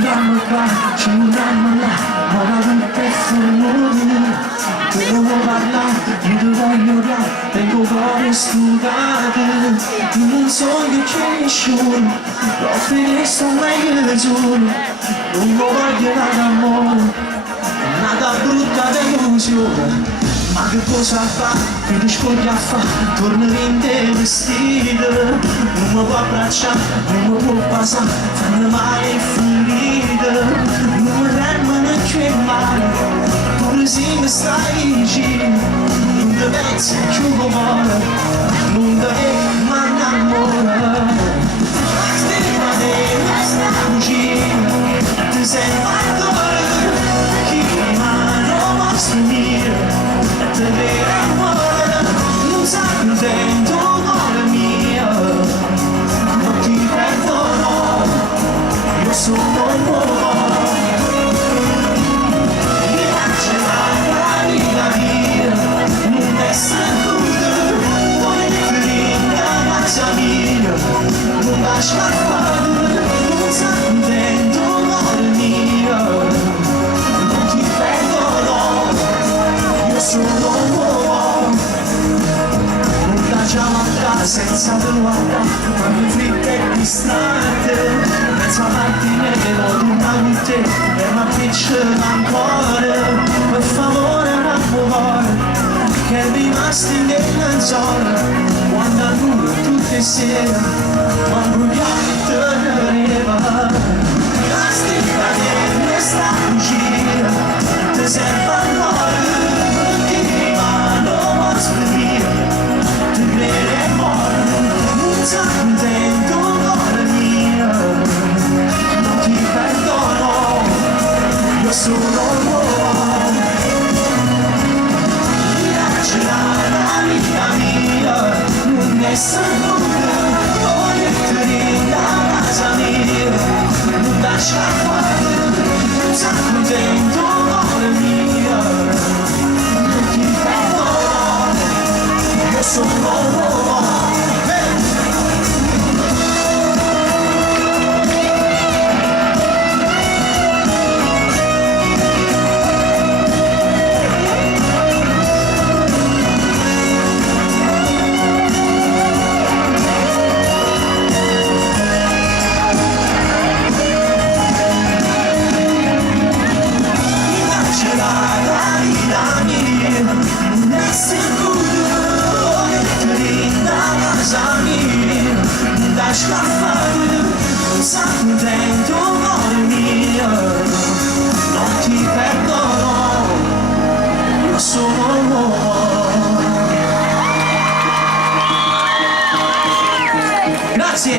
dramma qua, c'è un dramma là, ma la vita è fuori. Te lo vuoi parlare, io ti voglio dare, tengo cuore studiato. In un sogno che nessuno, lo finisco meglio solo. Non mi voglio dare amore, nata brutta delusione. Ma che cosa fa? Finisco a fa, tornerò in te vestito. Non mi può abbracciare, non mi può passare, fanno male ferite. Non mi rende più male, pure se mi stai vicino. Non ti pensi più come, non ti mai innamorare. Stima te, vicino, ti sei fatto chi mai non posso dire. Te vero amore, non sai contento cuore mio, non ti perdono, io sono un uomo. Mi piace la vita mia, non essere nuda, vuoi venire a casa mia, non lascia fare, non sai contento cuore mio, non ti perdono, io sono un uomo. Non lasciamo a casa senza guardare, quando fritta e distante, mezzo avanti me devo tornare con te, e mi appiccica ancora, per favore non muore, che è rimasto nel lenzuola, quando a noi tutte sere, quando gli occhi tornereva, la stica di questa cucina, ti serve ancora. Sono un uomo, mi piace la vita mia, non essere nuda, voglio tenere a casa mia, non lascia fare, non sta contento cuore mio, non ti perdono, io sono un uomo. Lascia fare, non sa contento cuore mio, non ti perdono, io sono